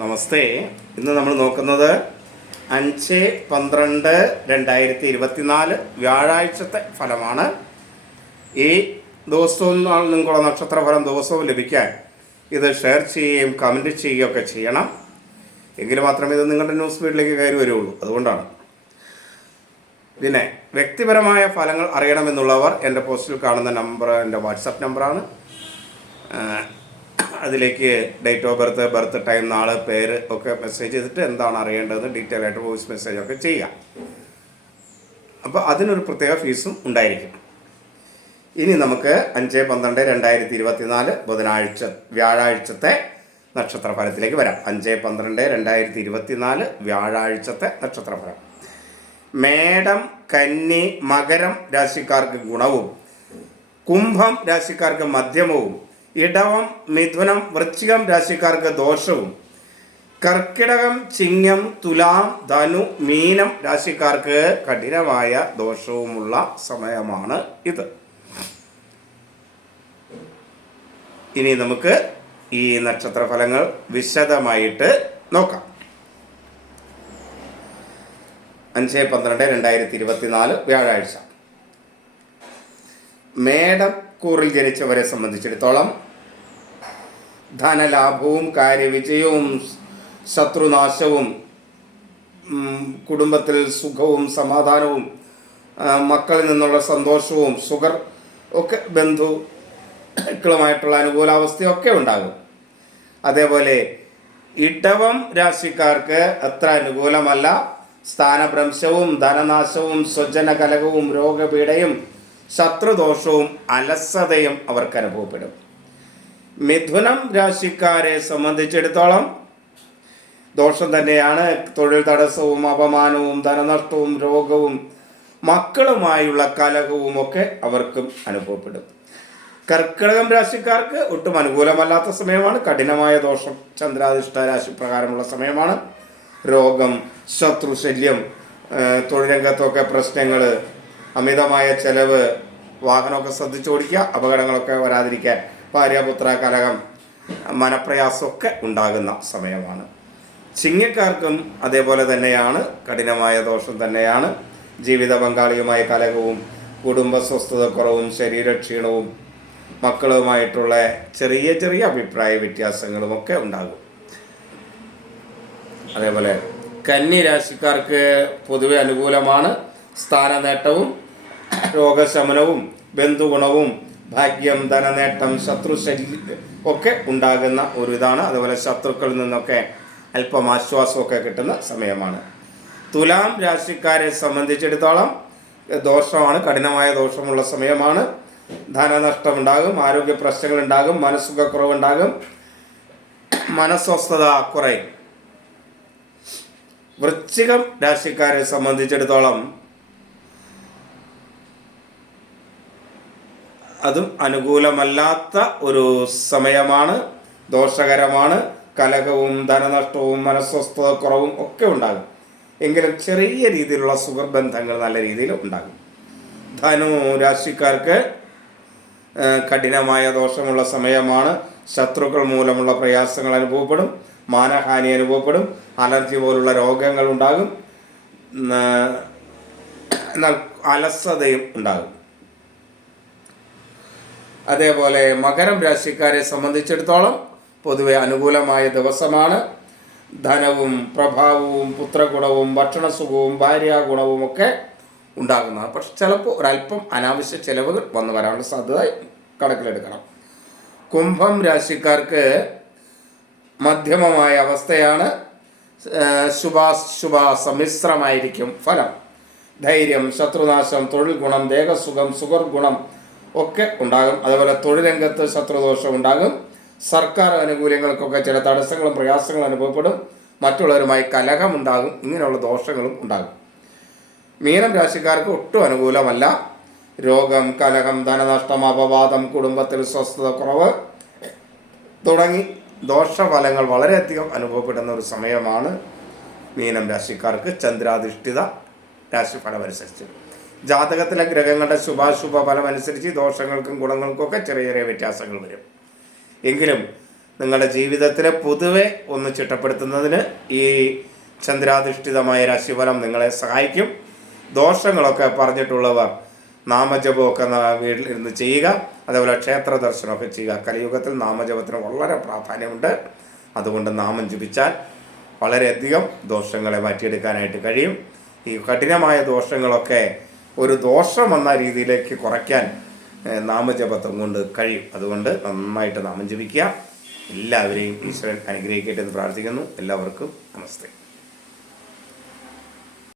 നമസ്തേ. ഇന്ന് നമ്മൾ നോക്കുന്നത് അഞ്ച് പന്ത്രണ്ട് രണ്ടായിരത്തി ഇരുപത്തിനാല് വ്യാഴാഴ്ചത്തെ ഫലമാണ്. ഈ ദിവസവും നിങ്ങളുടെ നക്ഷത്രഫലം ദിവസവും ലഭിക്കാൻ ഇത് ഷെയർ ചെയ്യുകയും കമന്റ് ചെയ്യുകയൊക്കെ ചെയ്യണം. എങ്കിൽ മാത്രമേ ഇത് നിങ്ങളുടെ ന്യൂസ് ഫീഡിലേക്ക് കയറി വരുള്ളൂ. അതുകൊണ്ടാണ്. പിന്നെ വ്യക്തിപരമായ ഫലങ്ങൾ അറിയണമെന്നുള്ളവർ എന്റെ പോസ്റ്റിൽ കാണുന്ന നമ്പർ എന്റെ വാട്സപ്പ് നമ്പറാണ്. അതിലേക്ക് date of birth birth time നാൾ പേര് ഒക്കെ മെസ്സേജ് ചെയ്തിട്ട് എന്താണ് അറിയേണ്ടതെന്ന് ഡീറ്റെയിൽ ആയിട്ട് വോയിസ് മെസ്സേജ് ഒക്കെ ചെയ്യാം. അപ്പോൾ അതിനൊരു പ്രത്യേക ഫീസും ഉണ്ടായിരിക്കും. ഇനി നമുക്ക് അഞ്ച് പന്ത്രണ്ട് രണ്ടായിരത്തി ഇരുപത്തിനാല് ബുധനാഴ്ച വ്യാഴാഴ്ചത്തെ നക്ഷത്രഫലത്തിലേക്ക് വരാം. അഞ്ച് പന്ത്രണ്ട് രണ്ടായിരത്തി ഇരുപത്തിനാല് വ്യാഴാഴ്ചത്തെ നക്ഷത്രഫലം. മേടം കന്നി മകരം രാശിക്കാർക്ക് ഗുണവും കുംഭം രാശിക്കാർക്ക് മധ്യമവും ഇടവം മിഥുനം വൃശ്ചികം രാശിക്കാർക്ക് ദോഷവും. കർക്കിടകം ചിങ്ങം തുലാം ധനു മീനം രാശിക്കാർക്ക് കഠിനമായ ദോഷവുമുള്ള സമയമാണ് ഇത്. ഇനി നമുക്ക് ഈ നക്ഷത്രഫലങ്ങൾ വിശദമായിട്ട് നോക്കാം. അഞ്ച് പന്ത്രണ്ട് രണ്ടായിരത്തി ഇരുപത്തിനാല് വ്യാഴാഴ്ച മേടക്കൂറിൽ ജനിച്ചവരെ സംബന്ധിച്ചിടത്തോളം ധനലാഭവും കാര്യവിജയവും ശത്രുനാശവും കുടുംബത്തിൽ സുഖവും സമാധാനവും മക്കളിൽ നിന്നുള്ള സന്തോഷവും സുഖർ ഒക്കെ ബന്ധുക്കളുമായിട്ടുള്ള അനുകൂലാവസ്ഥയൊക്കെ ഉണ്ടാകും. അതേപോലെ ഇടവം രാശിക്കാർക്ക് അത്ര അനുകൂലമല്ല. സ്ഥാനഭ്രംശവും ധനനാശവും സ്വജന കലകവും രോഗപീഠയും ശത്രുദോഷവും അലസതയും അവർക്ക് അനുഭവപ്പെടും. മിഥുനം രാശിക്കാരെ സംബന്ധിച്ചിടത്തോളം ദോഷം തന്നെയാണ്. തൊഴിൽ തടസ്സവും അപമാനവും ധനനഷ്ടവും രോഗവും മക്കളുമായുള്ള കലഹവും ഒക്കെ അവർക്കും അനുഭവപ്പെടും. കർക്കിടകം രാശിക്കാർക്ക് ഒട്ടും അനുകൂലമല്ലാത്ത സമയമാണ്. കഠിനമായ ദോഷം ചന്ദ്രാധിഷ്ഠ രാശി പ്രകാരമുള്ള സമയമാണ്. രോഗം ശത്രുശല്യം തൊഴിലംഗത്തൊക്കെ പ്രശ്നങ്ങൾ അമിതമായ ചെലവ് വാഹനമൊക്കെ ശ്രദ്ധിച്ചോടിക്കുക അപകടങ്ങളൊക്കെ വരാതിരിക്കാൻ ഭാര്യാപുത്ര കലഹം മനപ്രയാസമൊക്കെ ഉണ്ടാകുന്ന സമയമാണ്. ചിങ്ങക്കാർക്കും അതേപോലെ തന്നെയാണ് കഠിനമായ ദോഷം തന്നെയാണ്. ജീവിത പങ്കാളിയുമായ കലഹവും കുടുംബ ശരീരക്ഷീണവും മക്കളുമായിട്ടുള്ള ചെറിയ ചെറിയ അഭിപ്രായ വ്യത്യാസങ്ങളുമൊക്കെ ഉണ്ടാകും. അതേപോലെ കന്നി രാശിക്കാർക്ക് പൊതുവെ അനുകൂലമാണ് സ്ഥാനനേട്ടവും രോഗശമനവും ബന്ധുഗുണവും ഭാഗ്യം ധനനേട്ടം ശത്രുശല്യം ഒക്കെ ഉണ്ടാകുന്ന ഒരു ഇതാണ്. അതുപോലെ ശത്രുക്കളിൽ നിന്നൊക്കെ അല്പം ആശ്വാസമൊക്കെ കിട്ടുന്ന സമയമാണ്. തുലാം രാശിക്കാരെ സംബന്ധിച്ചിടത്തോളം ദോഷമാണ് കഠിനമായ ദോഷമുള്ള സമയമാണ്. ധനനഷ്ടം ഉണ്ടാകും ആരോഗ്യ പ്രശ്നങ്ങൾ ഉണ്ടാകും മനസ്സുഖക്കുറവുണ്ടാകും മനസ്വസ്ഥത കുറയും. വൃശ്ചികം രാശിക്കാരെ സംബന്ധിച്ചിടത്തോളം അതും അനുകൂലമല്ലാത്ത ഒരു സമയമാണ്. ദോഷകരമാണ്. കലഹവും ധനനഷ്ടവും മനസ്വസ്ഥതക്കുറവും ഒക്കെ ഉണ്ടാകും. എങ്കിലും ചെറിയ രീതിയിലുള്ള സുഖബന്ധങ്ങൾ നല്ല രീതിയിൽ ഉണ്ടാകും. ധനു രാശിക്കാർക്ക് കഠിനമായ ദോഷമുള്ള സമയമാണ്. ശത്രുക്കൾ മൂലമുള്ള പ്രയാസങ്ങൾ അനുഭവപ്പെടും. മാനഹാനി അനുഭവപ്പെടും. അലർജി പോലുള്ള രോഗങ്ങൾ ഉണ്ടാകും. എന്നാൽ അലസതയും ഉണ്ടാകും. അതേപോലെ മകരം രാശിക്കാരെ സംബന്ധിച്ചിടത്തോളം പൊതുവെ അനുകൂലമായ ദിവസമാണ്. ധനവും പ്രഭാവവും പുത്രഗുണവും ഭക്ഷണസുഖവും ഭാര്യാഗുണവും ഒക്കെ ഉണ്ടാകുന്നത്. പക്ഷെ ചിലപ്പോൾ ഒരല്പം അനാവശ്യ ചിലവുകൾ വന്നു വരാനുള്ള സാധ്യത കണക്കിലെടുക്കണം. കുംഭം രാശിക്കാർക്ക് മധ്യമമായ അവസ്ഥയാണ്. ശുഭാശുഭ സമ്മിശ്രമായിരിക്കും ഫലം. ധൈര്യം ശത്രുനാശം തൊഴിൽ ഗുണം ദേഹസുഖം സുഖർ ഗുണം ഒക്കെ ഉണ്ടാകും. തൊഴിൽ തൊഴിലംഗത്ത് ശത്രുദോഷം ഉണ്ടാകും. സർക്കാർ ആനുകൂല്യങ്ങൾക്കൊക്കെ ചില തടസ്സങ്ങളും പ്രയാസങ്ങളും അനുഭവപ്പെടും. മറ്റുള്ളവരുമായി കലഹമുണ്ടാകും ഇങ്ങനെയുള്ള ദോഷങ്ങളും ഉണ്ടാകും. മീനം രാശിക്കാർക്ക് ഒട്ടും അനുകൂലമല്ല. രോഗം കലഹം ധനനഷ്ടം അപവാദം കുടുംബത്തിൽ സ്വസ്ഥത കുറവ് തുടങ്ങി ദോഷഫലങ്ങൾ വളരെയധികം അനുഭവപ്പെടുന്ന ഒരു സമയമാണ് മീനം രാശിക്കാർക്ക് ചന്ദ്രാധിഷ്ഠിത രാശിഫലമനുസരിച്ച് ജാതകത്തിലെ ഗ്രഹങ്ങളുടെ ശുഭാശുഭ ഫലം അനുസരിച്ച് ദോഷങ്ങൾക്കും ഗുണങ്ങൾക്കും ഒക്കെ ചെറിയ ചെറിയ വ്യത്യാസങ്ങൾ വരും. എങ്കിലും നിങ്ങളുടെ ജീവിതത്തിലെ പൊതുവെ ഒന്ന് ചിട്ടപ്പെടുത്തുന്നതിന് ഈ ചന്ദ്രാധിഷ്ഠിതമായ രാശിഫലം നിങ്ങളെ സഹായിക്കും. ദോഷങ്ങളൊക്കെ പറഞ്ഞിട്ടുള്ളവർ നാമജപമൊക്കെ വീട്ടിൽ ഇരുന്ന് ചെയ്യുക. അതേപോലെ ക്ഷേത്ര ദർശനമൊക്കെ ചെയ്യുക. കലിയുഗത്തിൽ നാമജപത്തിന് വളരെ പ്രാധാന്യമുണ്ട്. അതുകൊണ്ട് നാമം ജപിച്ചാൽ വളരെയധികം ദോഷങ്ങളെ മാറ്റിയെടുക്കാനായിട്ട് കഴിയും. ഈ കഠിനമായ ദോഷങ്ങളൊക്കെ ഒരു ദോഷം എന്ന രീതിയിലേക്ക് കുറയ്ക്കാൻ നാമജപത്രം കൊണ്ട് കഴിയും. അതുകൊണ്ട് നന്നായിട്ട് നാമം ജപിക്കുക. എല്ലാവരെയും ഈശ്വരൻ അനുഗ്രഹിക്കട്ടെ എന്ന് പ്രാർത്ഥിക്കുന്നു. എല്ലാവർക്കും നമസ്തേ.